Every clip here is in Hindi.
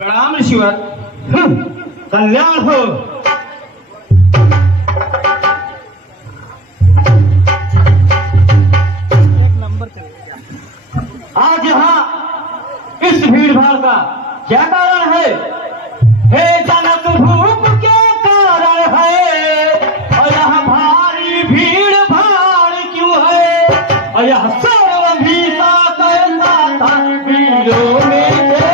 प्रणाम ऋषिवर। कल्याण हो। आज यहाँ इस भीड़ भाड़ का क्या कारण है? हे जनक भूप क्या कारण है? और यहाँ भारी भीड़ भाड़ क्यों है? और यह सर्वभीता कैसा था भीड़ों में क्यों है?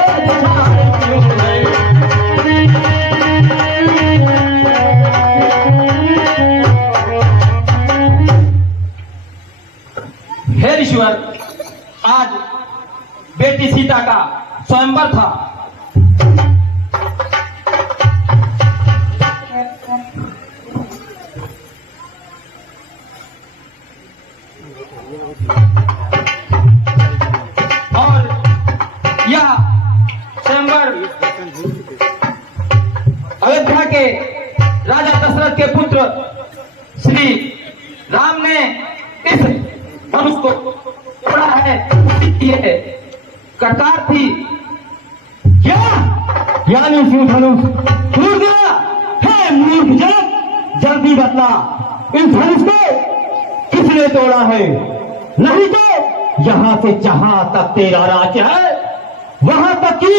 हे ऋषिवर, आज बेटी सीता का स्वयंवर था। और यह स्वयंवर अयोध्या के राजा दशरथ के पुत्र श्री राम ने इस धनुष को तोड़ा है। ये कटार थी क्या? यानी शिव धनुष टूट गया है? मूर्ख जनक, जल्दी बतला, इस धनुष को किसने तोड़ा है? नहीं तो यहाँ से जहां तक तेरा राज्य है वहां तक की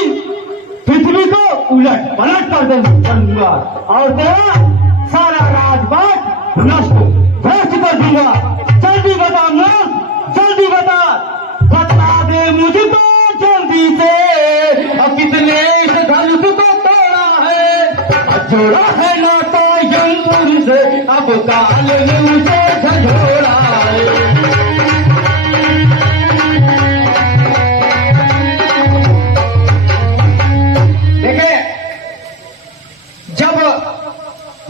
पृथ्वी को उलट पलट कर दूंगा और तेरा सारा राजपाट नष्ट ध्वस्त कर दूंगा। जल्दी बता मूर्ख, जल्दी बता, बता दे मुझको जल्दी से, अब कितने इस धनुष को तोड़ा है? जोड़ा है ना तो यमपुर से, अब काल ने उसे झंझोड़ा है। देखे, जब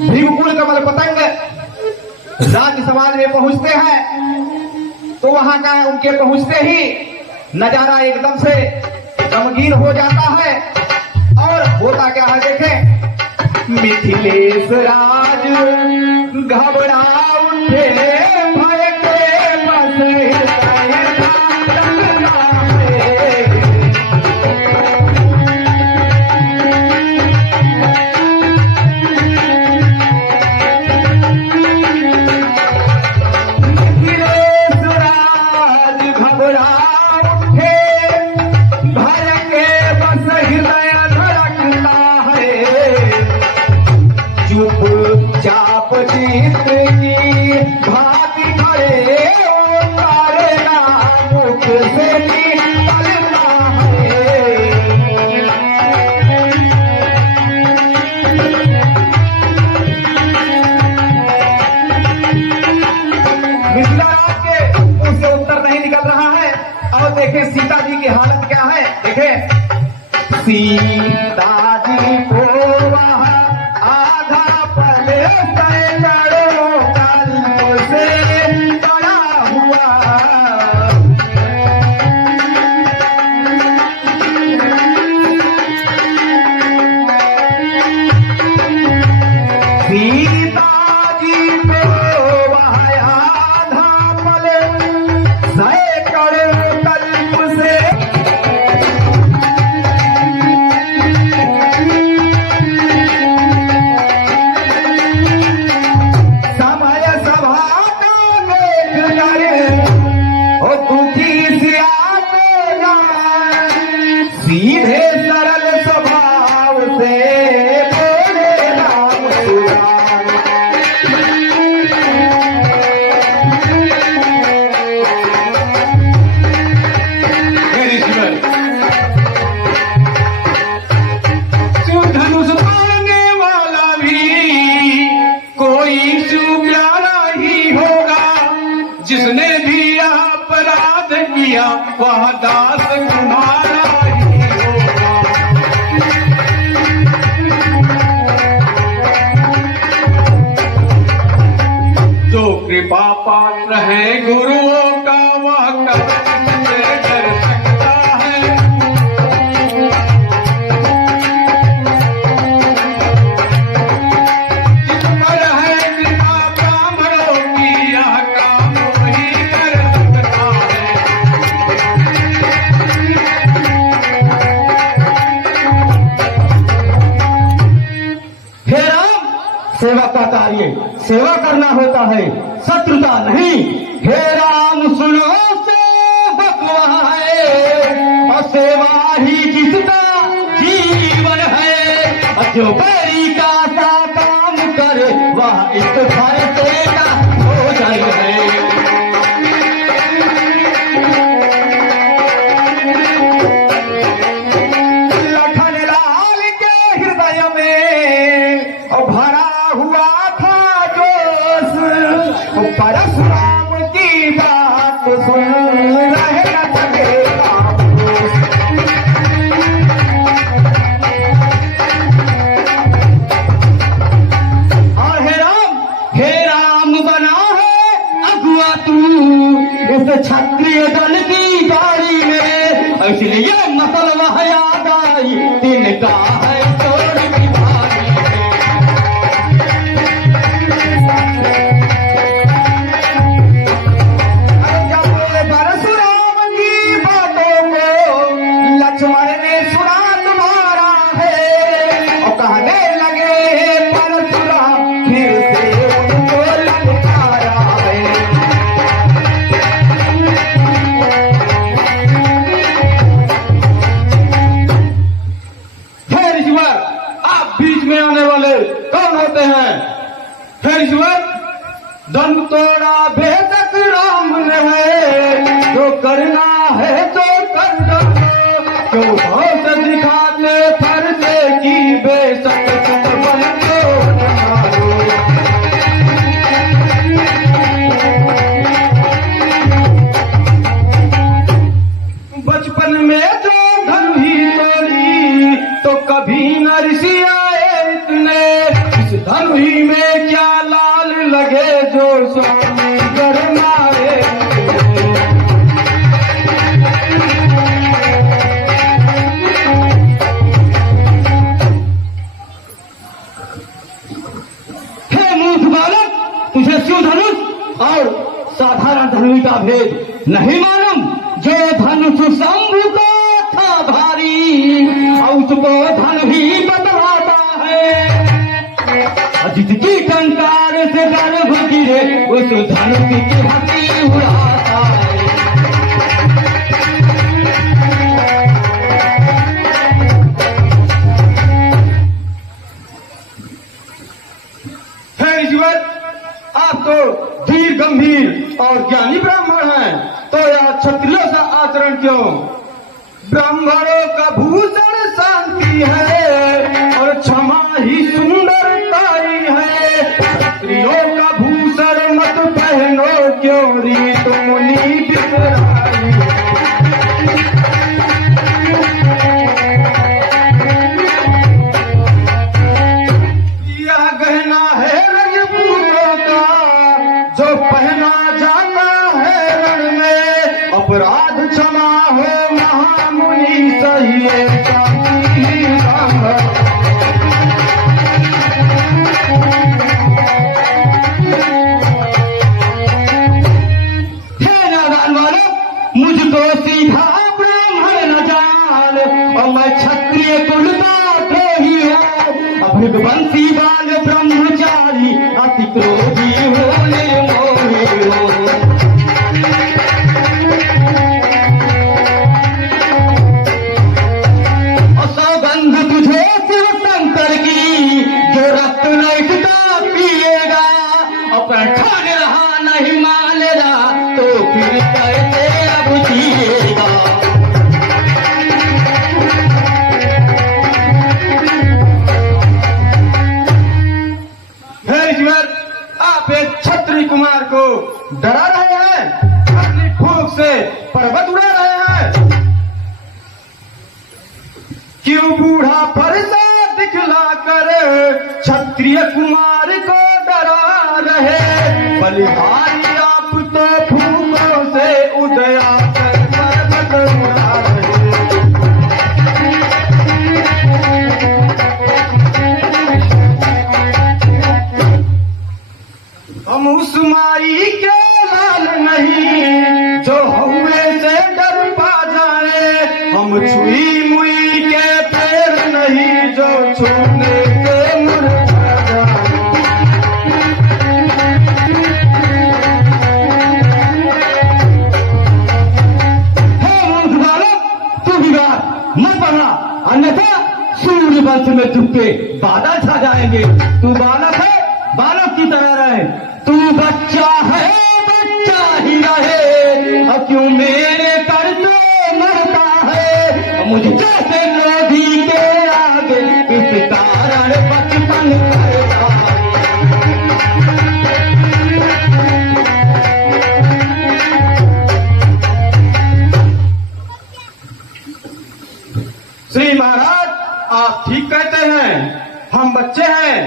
भीमकुल कमल पतंग राज्य समाज में पहुंचते हैं तो वहां का उनके पहुंचते ही नजारा एकदम से गमगीन हो जाता है। और होता क्या है देखें, मिथिलेश राज घबरा उठे, भय के बस सीता जी की हालत क्या है देखें। सीता जी को वहाँ आधा पल सैकड़ों कल्प से बड़ा हुआ, सीता जी को वहाँ आधा पल सैकड़ों सीधे सरल स्वभाव से बोले राम सुराम। सेवा का कार्य सेवा करना होता है, शत्रुता नहीं। हे राम सुनो सेवक वह है और सेवा ही जिसका जीवन है। और जो बैरी का सा काम करे वह इस भारत का भोजन है। परशुराम की बात सुन रहे न सकेगा। और हे राम बना है अगुआ तू इस क्षत्रिय दल की गाड़ी में, इसलिए मसल वह याद आई तिनका है चोर की भारी। दम तोड़ा भेदक राम ने है, जो करना है तो कर डालो। क्यों बहुत दिखाते फर्जे की बेशक तुम बन को मारो। बचपन में जो धन ही तोड़ी तो कभी न ऋषि आए इतने, इस धन ही में क्या लाल लगे जो स्वामी गरमाए। हे मूर्ख बालक, तुझे शिव धनुष और साधारण धनुष का भेद नहीं मालूम। जो धनुष शंभु का था भारी और उसको धन भी बतलाता है। जिसकी टंकार से गर्भ गिरे उस धनुष की हंसी उड़ाता है। हे ईश्वर, आप तो धीर गंभीर और ज्ञानी ब्राह्मण हैं, तो यह क्षत्रियों सा आचरण क्यों? ब्राह्मणों का भूषण शांति है और क्षमा ही सुंदरताई है। क्षत्रियों का भूषण मत पहनो क्यों री तुम मुनि बिसराई। यह गहना है रजपूतों का जो पहना जाता है रण में। अपराध क्षमा हो महामुनि सही मुझको सीधा ब्राह्मण न जान और मैं क्षत्रिय कुल का द्रोही हूँ। अभृगवंशी बाल ब्रह्मचारी अति क्रोधी हो निर्मोही हो। और सौगंध तुझे शिव शंकर की जो रक्त नैतिकता पिएगा। और ठान रहा नहीं मानेगा तो फिर कैसे अब जिएगा। हे ईश्वर, आप एक क्षत्रिय कुमार को डरा रहे हैं, अपनी फूंक से पर्वत उड़ा रहे हैं। क्यों बूढ़ा फरसा दिखला कर क्षत्रिय कुमार को डरा रहे। बलिहारी आप तो फूलों से उदया कर पर्वत उड़ा रहे। हम उस माई के लाल नहीं जो हुए से डर पा जाए। हम छुई मुई के पैर नहीं जो छूने के मुर्गा जाए। सूर्य वंश में झुके बादल छा जाएंगे। तू बालक है, बालक की तरह रहे। तू बच्चा है, बच्चा ही रहे। और क्यों मेरे करते मरता है, मुझे जैसे नदी के आगे इस कारण बचपन करता है। श्री महाराज, आप ठीक कहते हैं। हम बच्चे हैं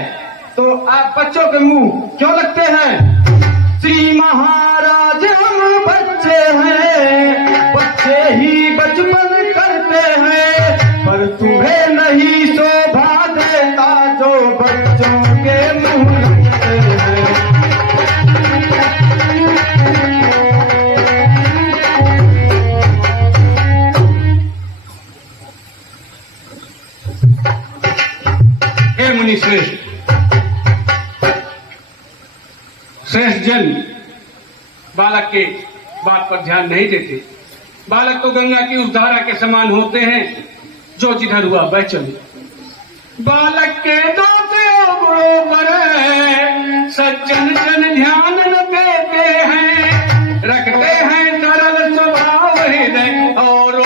तो आप बच्चों के मुंह क्यों लगते हैं? श्री महाराज, हम बच्चे हैं, बच्चे ही बचपन करते हैं, पर तुम्हें नहीं शोभा देता जो बच्चों के मुंह लगते हैं। हे मुनि श्रेष्ठ, श्रेष्ठ जन बालक के बात पर ध्यान नहीं देते। बालक तो गंगा की उस धारा के समान होते हैं जो जिधर हुआ बह चले। बालक के दोषों गुणों पर सज्जन जन ध्यान न देते हैं, रखते हैं सरल स्वभाव हृदय और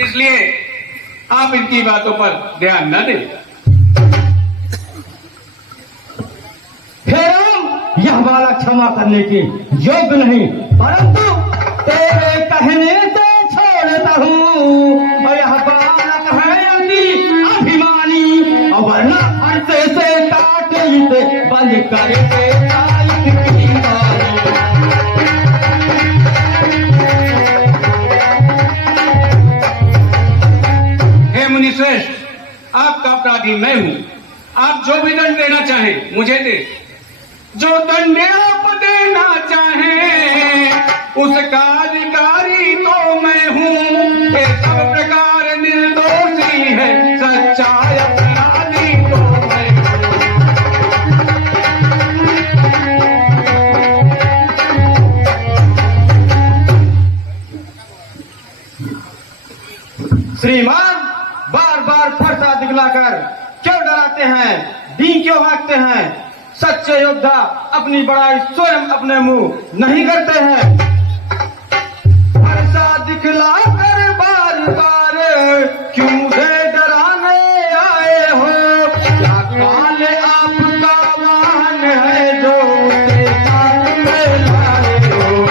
इसलिए आप इनकी बातों पर ध्यान न दें। हे राम, यह बालक क्षमा करने के योग्य नहीं, परंतु तेरे कहने से छोड़ता हूँ। और यह बालक है अति अभिमानी, और वरना फरसे से काट इसे बंद करके काट की मारी। मुनि श्रेष्ठ, आपका अपराधी मैं हूं। आप जो भी दंड देना चाहें मुझे दे। जो दंड आप देना चाहें उसका अधिकारी तो मैं हूं। ये सब प्रकार निर्दोषी है, सच्चा अपराधी तो मैं हूं। श्रीमान, बार बार फरसा दिखलाकर क्यों डराते हैं? दी क्यों भागते हैं? सच्चे योद्धा अपनी बड़ाई स्वयं अपने मुंह नहीं करते हैं। फरसा दिखलाकर बार बार क्यों मुझे डराने आए हो? क्या काल आपका वाहन है जो उसे साथ में लाए हो?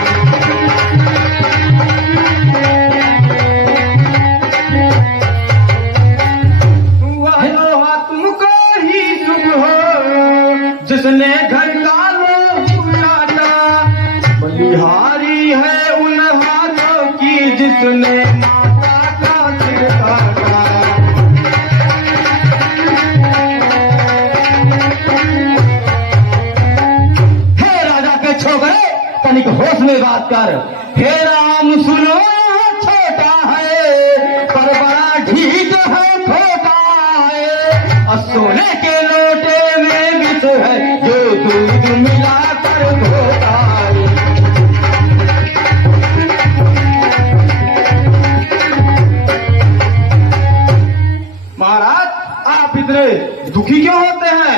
जिसने घर का लोग उड़ाता, बलिहारी है उन हाथों की जिसने माता का सिर काटा। हे राजा के छोकरे, तनिक होश में बात कर। हे राम सुनो, छोटा है पर बड़ा ठीक है, खोटा है। और सोने के लोटे में विष है जो दूध मिलाकर धोता है। महाराज, आप इतने दुखी क्यों होते हैं?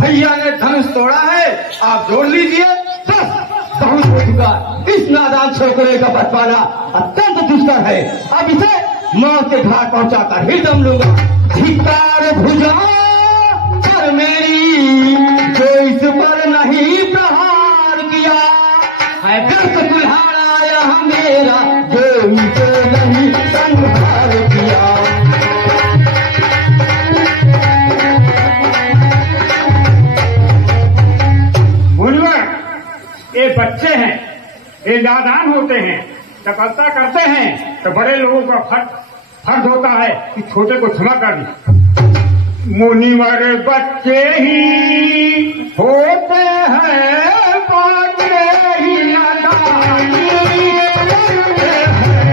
भैया ने धनुष तोड़ा है, आप जोड़ लीजिए। बस बहुत हो चुका। इस नादान छोकरे का बचपाना अत्यंत दुष्कर है। अब इसे मौत के घाट पहुंचाकर ही दम लूंगा। धिक्कार भुजा पर मेरी, जो इस पर नहीं प्रहार किया है। व्यर्थ कुल्हाड़ा यह मेरा, जो इसे नहीं संहार किया। मुनिवर, ये बच्चे हैं, ये नादान होते हैं, चपलता करते हैं, तो बड़े लोगों का फर्ज होता है कि छोटे को क्षमा कर दें। मुनिवर बच्चे ही होते हैं, बच्चे ही नादानी करते हैं।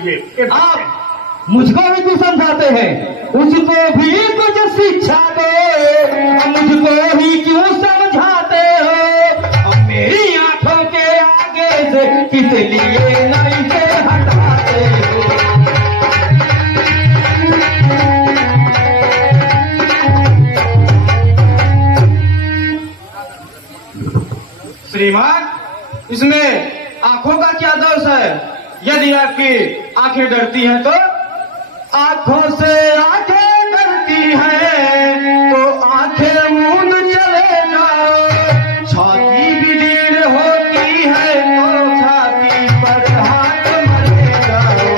लीजिए। आप मुझको भी कुछ समझाते हैं, उसको भी कुछ शिक्षा दो, मुझको ही क्यों समझाते हो? अब मेरी आंखों के आगे से किस लिए नहीं से हटाते हो? श्रीमान, इसमें आंखों का क्या दोष है? यदि आपकी आंखें डरती हैं तो आंखों से आंखें डरती हैं तो आंखें मूंद चले जाओ। छाती भी ढील होती है तो छाती पर हाथ मरे जाओ।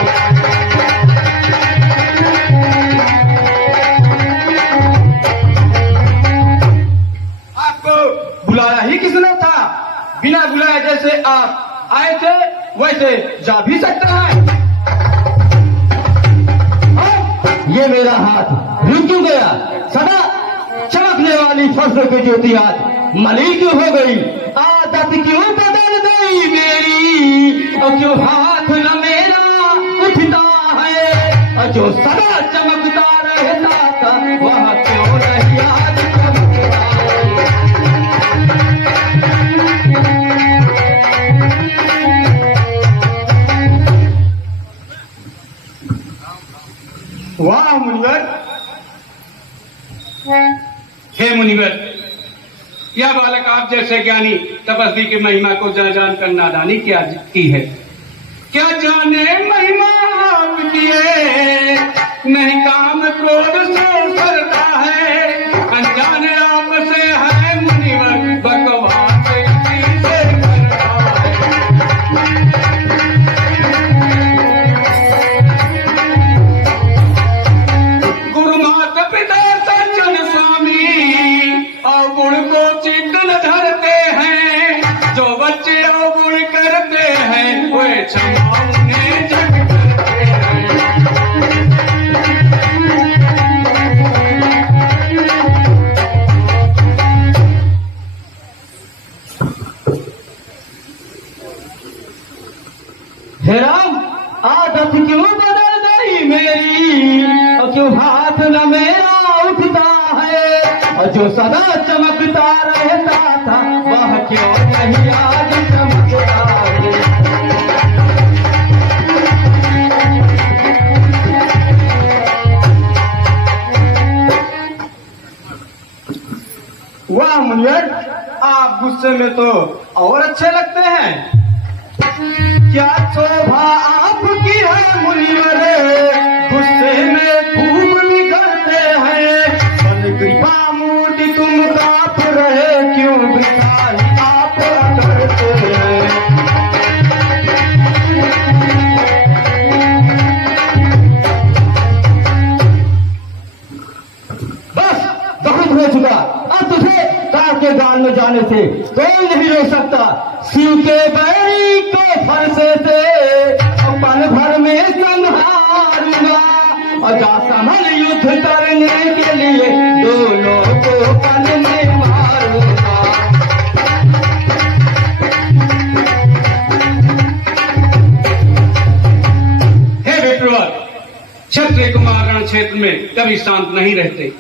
आपको बुलाया ही किसने था? बिना बुलाए जैसे आप आए थे वैसे जा भी सकते हैं। ये मेरा हाथ रुक क्यों गया? सदा चमकने वाली फर्श की ज्योति आज मलिन क्यों हो गई? आदत क्यों बदल गई मेरी? और क्यों हाथ न मेरा उठता है? और जो सदा चमकता रहता था वह क्यों नहीं आज चमकता है? वाह मुनिवर! हे मुनिवर, यह बालक आप जैसे ज्ञानी तपस्वी की महिमा को जान जान कर नादानी क्या की है। क्या जाने महिमा आपकी है, नहीं काम क्रोध से करता है। अनजाने आपसे है मुनिवर, बकवास इसी से करता है। गुरु माता पिता सज्जन स्वामी अवगुण को चित्तन धरते हैं। जो बच्चे अवगुण करते हैं वे क्षमा उन्हें जग करते हैं। हे राम, आदत क्यों बदल गई मेरी? और क्यों हाथ न मेरा उठता है? और जो सदा चमकता रहता था वह क्यों नहीं आज चमकता है? वाह मुनिवर, आप गुस्से में तो और अच्छे लगते हैं। क्या शोभा आपकी है मुनिवर, गुस्से में खूब निकलते हैं। बन कृपा मूर्ति तुम काप रहे, क्यों बिसाही आप करते हैं। बस बहुत हो चुका। अब तुझे काट के गाल में जाने से कोई नहीं रोक सकता। शिव के बैरी को फरसे से पल भर में संहारूंगा, और जा समल युद्ध करने के लिए दोनों को पल में मारूंगा। हे विप्रवर, क्षत्रिय कुमार रण क्षेत्र में कभी शांत नहीं रहते।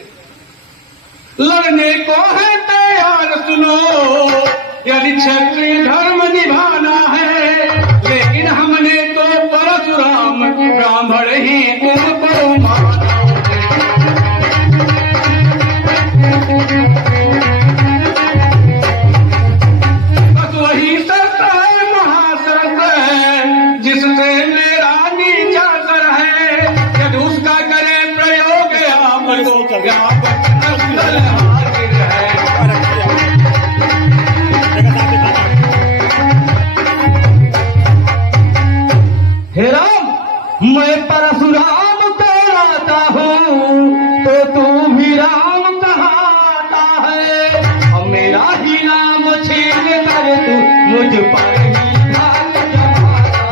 लड़ने को है तैयार सुनो, यदि क्षत्रिय धर्म निभाना है। लेकिन हमने तो परशुराम ब्राह्मण ही तुमको माना है। बस वही शर्त है, महाशर्त है, जिससे मेरा नीचा सर है। यदि उसका करे प्रयोग आपको व्यापक नस्ल हाजिर है। हे राम, मैं परशुराम कहलाता हूँ तो तू भी राम कहाता है। और मेरा ही नाम छीन कर तू मुझ पर ही धाक जमाता है।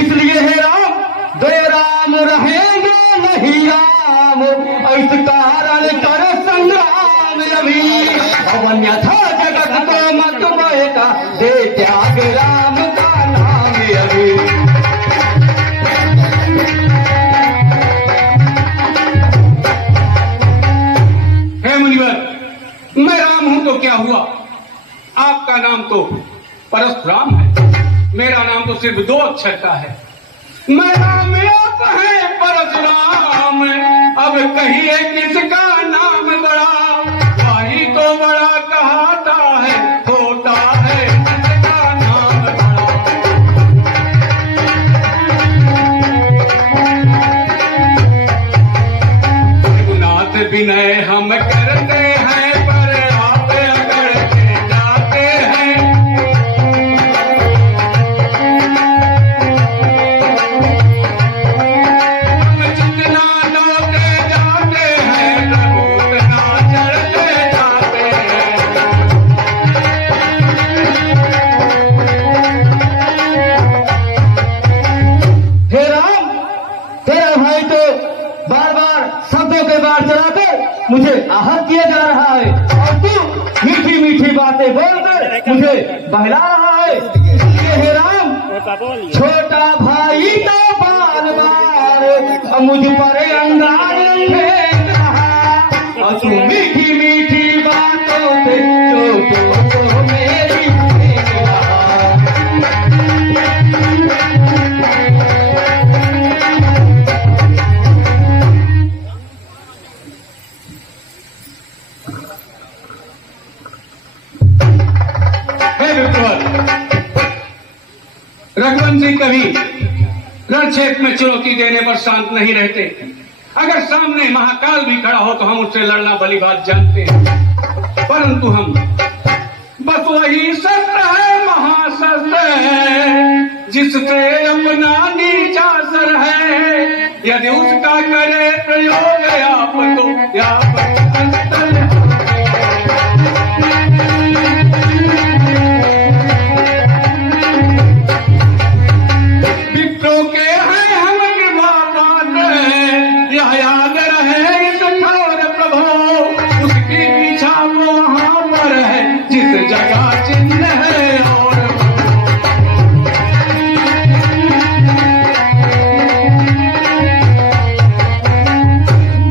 इसलिए हे राम, दो राम रहेंगे नहीं राम, इस कारण कर संग्राम रवि। अन्यथा जग तो परशुराम है, मेरा नाम तो सिर्फ 2 अक्षर का है। मेरा आप है परशुराम, अब कहिए किसका नाम बड़ा, वही तो बड़ा कहता है, होता है किसका नाम बड़ा। रघुनाथ विनय हम करते हैं, पर आप अगड़ के जाते हैं। हम जितना लौटे जाते हैं, प्रभु उतना चढ़ते जाते हैं। हे राम, तेरा भाई तो बार बार शब्दों के बार चलाकर मुझे आहत किया जा रहा है, और तू मीठी मीठी बातें बोलकर मुझे बहला रहा है। हे राम, छोटा भाई तो बार बार मुझ पर अंगार फेंक रहा, और तू मीठी मीठी बातों से जो मेरी फेंक रहा। रघुवंशी कभी रणक्षेत्र में चुनौती देने पर शांत नहीं रहते। अगर सामने महाकाल भी खड़ा हो तो हम उससे लड़ना भली बात जानते हैं, परंतु हम बस वही शस्त्र है, महाशस्त्र है, जिससे अपना नीचा सर है, यदि उसका करे प्रयोग आप तो विप्रो के हैं हम कृपा पात्र, यह याद रहे इस ठौर प्रभो, उसकी पीछा वो वहां पर है, जिस जगह चिन्ह है और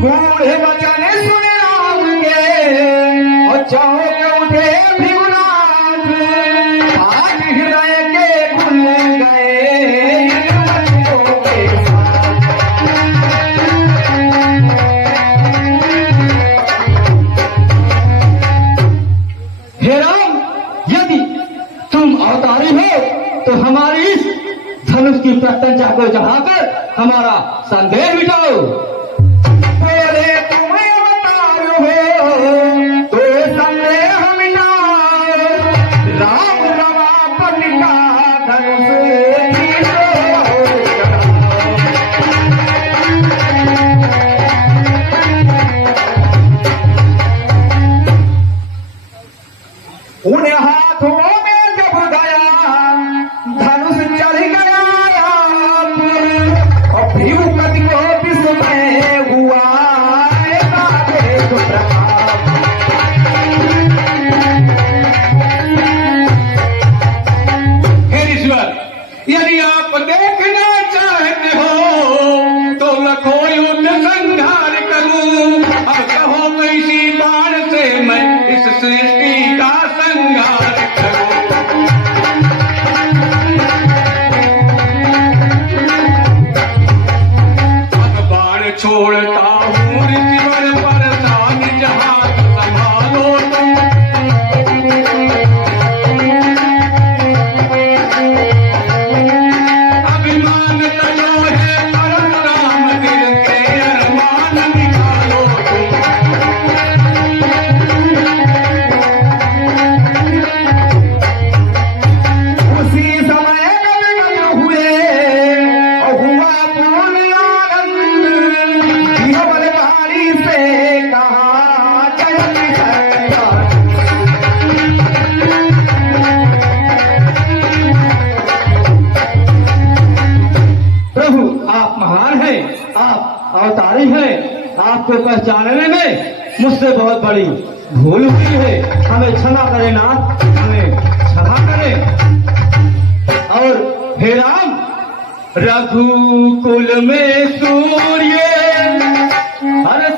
बूढ़े बचन सुन राम के, और चाहो के उठे भृगुनाथ, आज हृदय के खुल गए निर्मलियों के साथ। हे राम, यदि तुम अवतारी हो तो हमारी इस धनुष की प्रत्यंचा को जहाकर हमारा संदेह मिटाओ। बोले तुम अवतार हो तो संदेह मिटाओ, राम रमापति का धनुष उन हाथों में जब गया धनुष चढ़ गया आप, और भ्यूपति को विस्मय हुआ ऐसा देख प्रताप। हे ईश्वर, यदि आप देखना चाहते हो तो लखो युद्ध संहार करूं, अब कहो तो इसी बाण से मैं इस सृष्टि का संहार करूं। अब बाण छोड़ता हूँ ऋषिवर पर, साथ जहां संभालो तुम। अभिमान तलो है परशुराम, दिल के अरमान निकालो तुम। उसी समय गदगद हुए और हुआ पूर्ण आनंद, दियो बलधारी से कहा जय सत्यानंद। प्रभु, आप महान हैं, आप अवतारी हैं, आपको पहचानने में मुझसे बहुत बड़ी भूल हुई है, हमें क्षमा करें नाथ, हमें क्षमा करें। और हे राम, रघुकुल में सूर्य हर